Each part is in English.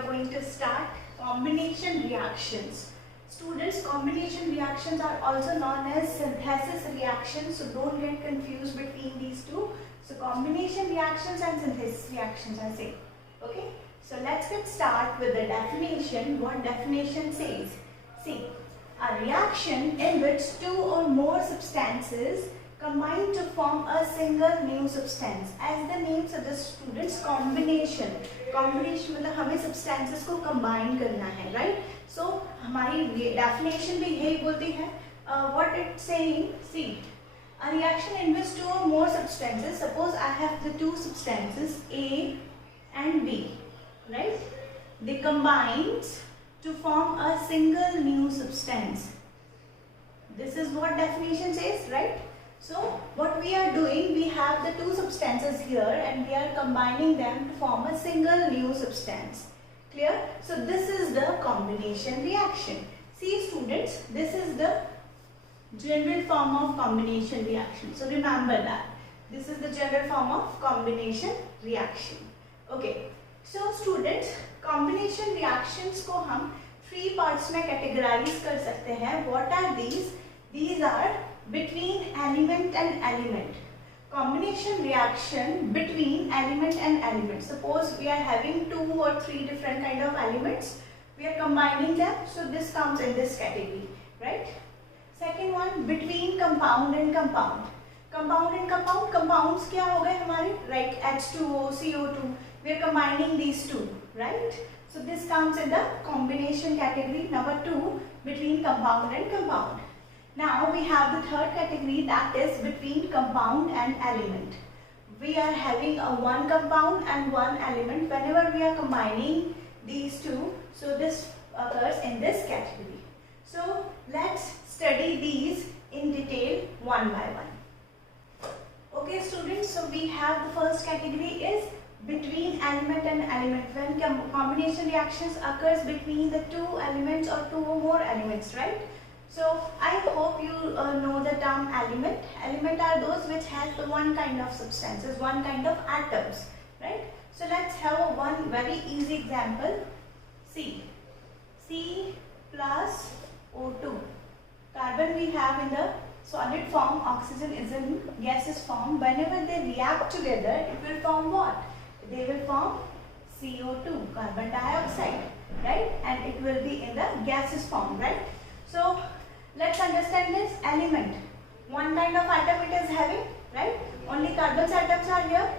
are going to start combination reactions. Students, combination reactions are also known as synthesis reactions, so don't get confused between these two. So combination reactions and synthesis reactions I say. Okay, so let's get started with the definition. What definition says? See, a reaction in which two or more substances combine to form a single new substance. As the name suggests, students, combination. Combination मतलब हमें substances को combine करना है, right? So हमारी definition भी यही बोलती है. What it's saying? See, a reaction in which two or more substances. Suppose I have the two substances A and B, right? They combine to form a single new substance. This is what definition says, right? So what we are doing, we have the two substances here and we are combining them to form a single new substance. Clear? So this is the combination reaction. See students, this is the general form of combination reaction. So remember that. This is the general form of combination reaction. Okay. So students, combination reactions को हम 3 parts में categorize कर सकते हैं. What are these? These are between element and element. Combination reaction between element and element. Suppose we are having 2 or 3 different kind of elements. We are combining them. So this comes in this category, right? Second one, between compound and compound. Compound and compound. Compounds क्या हो गए हमारे? Like H2O, CO2. We are combining these two, right? So this comes in the combination category. Number 2, between compound and compound. Now we have the third category, that is between compound and element. We are having a one compound and one element. Whenever we are combining these two, so this occurs in this category. So let's study these in detail one by one. Okay students, so we have the first category is between element and element. When combination reactions occurs between the two elements or two or more elements, right? So I hope you know the term element. Element are those which has the one kind of substances, one kind of atoms, right? So let's have one very easy example. C plus O2. Carbon we have in the solid form, oxygen is in gaseous form. Whenever they react together, it will form what? They will form CO2, carbon dioxide, right? And it will be in the gaseous form, right? So let's understand this element. One kind of atom it is having, right? Only carbon's atoms are here.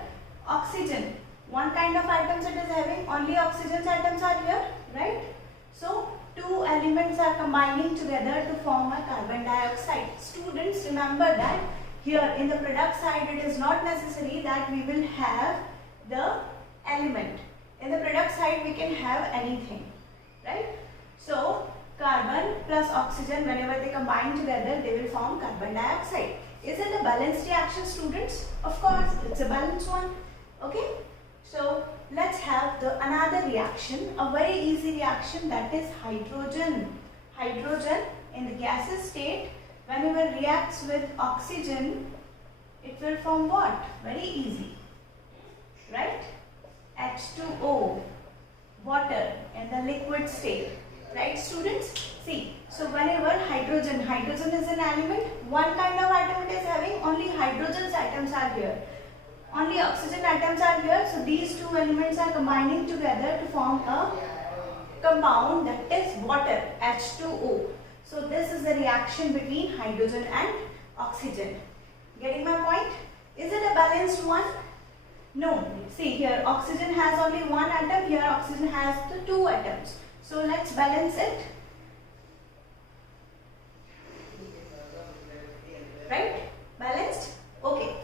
Oxygen. One kind of atoms it is having. Only oxygen's atoms are here, right? So two elements are combining together to form a carbon dioxide. Students, remember that here in the product side it is not necessary that we will have the element. In the product side we can have anything, right? So carbon plus oxygen, whenever they combine together, they will form carbon dioxide. Is it a balanced reaction, students? Of course, it's a balanced one. Okay. So let's have another reaction, a very easy reaction, that is hydrogen. Hydrogen in the gaseous state, whenever reacts with oxygen, it will form what? Very easy, right? H2O, water in the liquid state. Right students? See, so whenever hydrogen is an element, one kind of atom it is having, only hydrogen's atoms are here. Only oxygen atoms are here, so these two elements are combining together to form a compound, that is water, H2O. So this is the reaction between hydrogen and oxygen. Getting my point? Is it a balanced one? No. See here, oxygen has only one atom, here oxygen has the two atoms. So let's balance it, right? Balanced? Okay.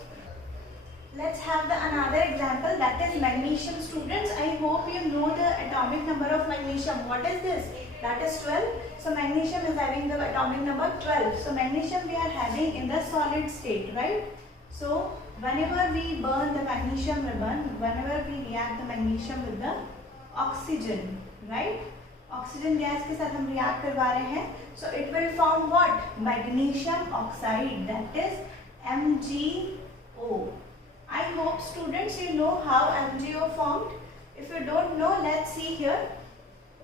Let's have another example, that is magnesium. Students, I hope you know the atomic number of magnesium. What is this? That is 12. So magnesium is having the atomic number 12. So magnesium we are having in the solid state, right? So whenever we burn the magnesium ribbon, whenever we react the magnesium with the oxygen, right? Oxygen gas के साथ हम react करवा रहे हैं, so it will form what? Magnesium oxide, that is MgO. I hope students you know how MgO formed. If you don't know, let's see here.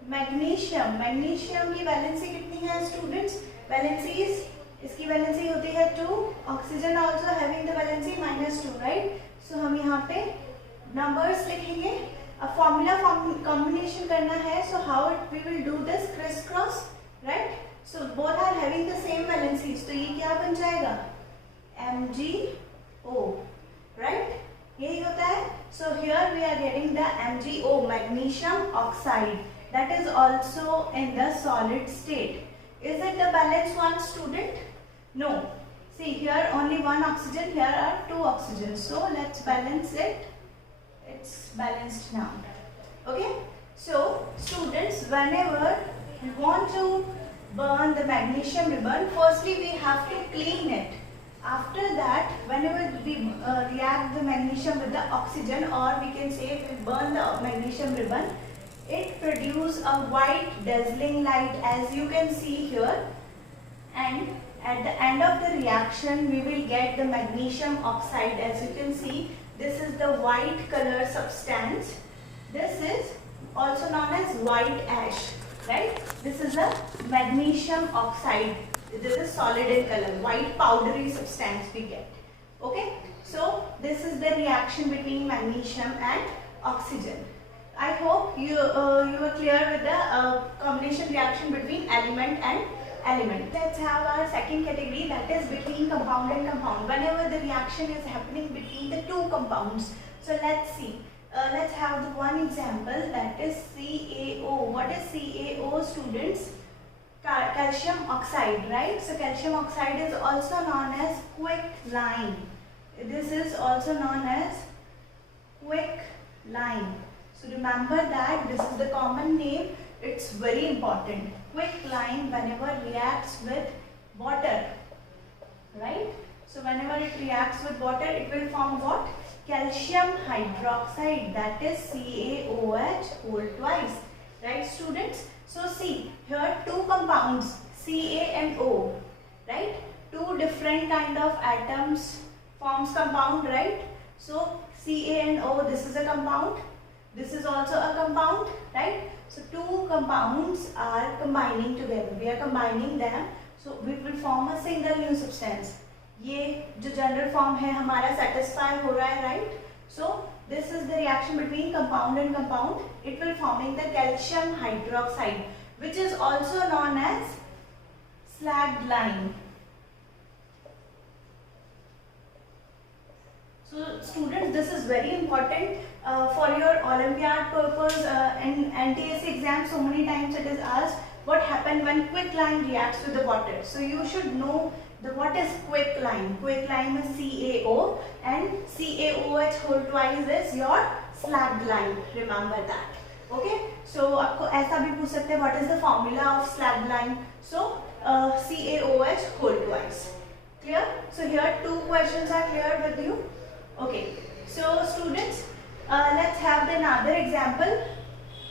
Magnesium, magnesium की valency कितनी है students? Valencies, इसकी valency होती है 2, oxygen also having the valency -2, right? So हम यहाँ पे numbers लिखेंगे। अब फॉर्मूला कॉम्बिनेशन करना है, so how we will do this, criss cross, right? So both are having the same valencies, तो ये क्या बन जाएगा? MgO, right? यही होता है। So here we are getting the MgO, magnesium oxide, that is also in the solid state. Is it the balanced one, student? No. See, here only one oxygen, here are 2 oxygens. So let's balance it. It's balanced now. Okay? So students, whenever you want to burn the magnesium ribbon, firstly we have to clean it. After that, whenever we react the magnesium with the oxygen, or we can say we burn the magnesium ribbon, it produces a white dazzling light, as you can see here, and at the end of the reaction we will get the magnesium oxide. As you can see, this is the white color substance. This is also known as white ash, right? This is a magnesium oxide. This is solid in color, white powdery substance we get. Okay, so this is the reaction between magnesium and oxygen. I hope you were clear with the combination reaction between element and element. Let's have our second category, that is between compound and compound. Whenever the reaction is happening between the 2 compounds. So let's see. Let's have the one example, that is CaO. What is CaO, students? Calcium oxide, right? So calcium oxide is also known as quicklime. This is also known as quicklime. So remember that this is the common name, it's very important. Quicklime whenever reacts with water, right? So whenever it reacts with water, it will form what? Calcium hydroxide, that is CaOH whole twice, right students? So see, here 2 compounds, Ca and O, right? 2 different kind of atoms forms compound, right? So Ca and O, this is a compound. This is also a compound, right? So 2 compounds are combining together. We are combining them, so we will form a single new substance. ये जो general form है हमारा satisfy हो रहा है, right? So this is the reaction between compound and compound. It will forming the calcium hydroxide, which is also known as slagged lime. So students, this is very important for your Olympiad purpose and NTSC exam. So many times it is asked what happens when quicklime reacts with the water. So you should know what is quicklime. Quicklime is CaO and CaOH whole twice is your slagged lime. Remember that. Okay. So आपको ऐसा भी पूछ सकते हैं, what is the formula of slagged lime? So CaOH whole twice. Clear? So here 2 questions are clear with you. Okay, so students, let's have another example.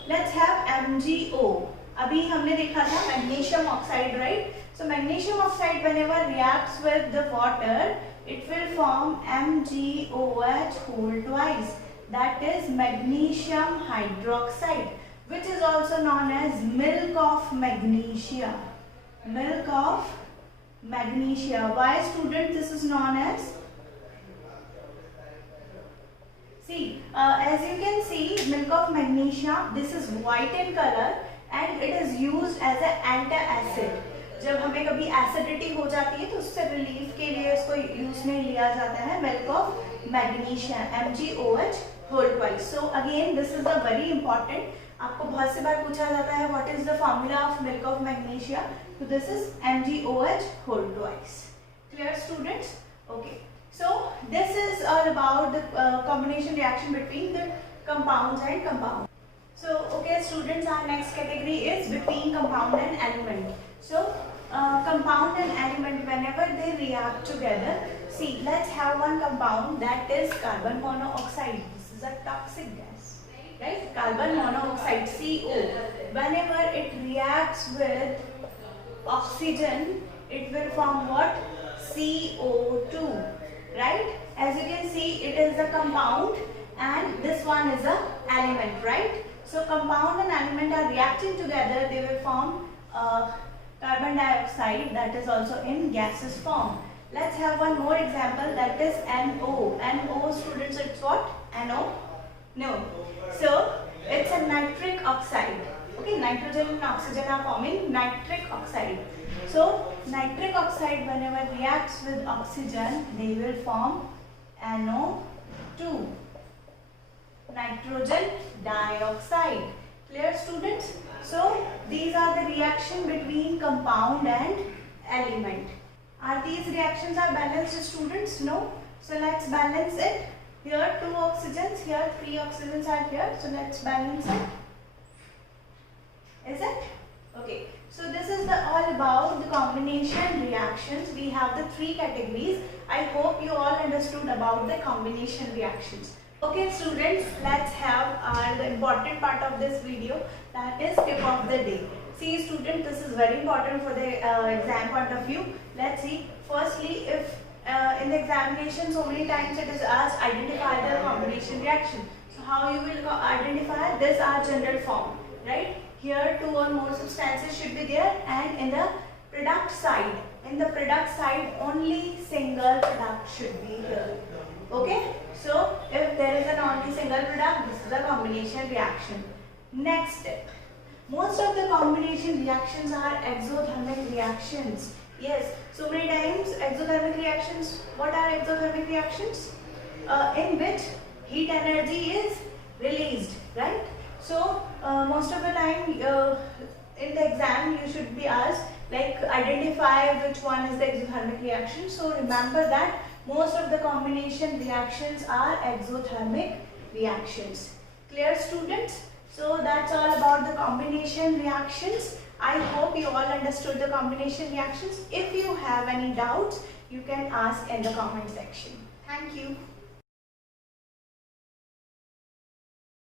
Let's have MgO. अभी हमने देखा था magnesium oxide, right? So magnesium oxide whenever reacts with the water, it will form MgOH whole twice. That is magnesium hydroxide, which is also known as milk of magnesia. Milk of magnesia. Why, students, this is known as? See, as you can see, milk of magnesia, this is white in color and it is used as an antacid. जब हमें कभी acidity हो जाती है तो उससे relief के लिए इसको यूज में लिया जाता है, milk of magnesia, MgOH whole twice. So again this is a very important, आपको बहुत से बार पूछा जाता है what is the formula of milk of magnesia. So this is MgOH whole twice. Clear students? Okay. So this is all about the combination reaction between the compounds and compound. So okay students, our next category is between compound and element. So compound and element, whenever they react together, see, let's have one compound, that is carbon monoxide. This is a toxic gas, right? Carbon monoxide, CO. Whenever it reacts with oxygen, it will form what? CO2, right? As you can see, it is a compound and this one is a element, right? So compound and element are reacting together, they will form carbon dioxide, that is also in gaseous form. Let's have one more example, that is NO. NO, students, it's what? NO? No. So it's a nitric oxide. Okay, nitrogen and oxygen are forming nitric oxide. So nitric oxide, whenever reacts with oxygen, they will form NO2, nitrogen dioxide. Clear, students? So these are the reaction between compound and element. Are these reactions are balanced, students? No. So let's balance it. Here 2 oxygens, here 3 oxygens are here. So let's balance it. Is it? Okay. So this is all about the combination reactions. We have the 3 categories. I hope you all understood about the combination reactions. Okay students, let's have the important part of this video, that is tip of the day. See student, this is very important for the exam point of view. Let's see. Firstly, if in the examination so many times it is asked identify the combination reaction. So how you will identify? This are general form, right? Here 2 or more substances should be there, and in the product side, only single product should be here. Okay, so if there is an only single product, this is a combination reaction. Next step, most of the combination reactions are exothermic reactions. Yes, so many times exothermic reactions. What are exothermic reactions? In which heat energy is released, right? So most of the time in the exam you should be asked like identify which one is the exothermic reaction. So remember that most of the combination reactions are exothermic reactions. Clear students? So that's all about the combination reactions. I hope you all understood the combination reactions. If you have any doubts, you can ask in the comment section. Thank you.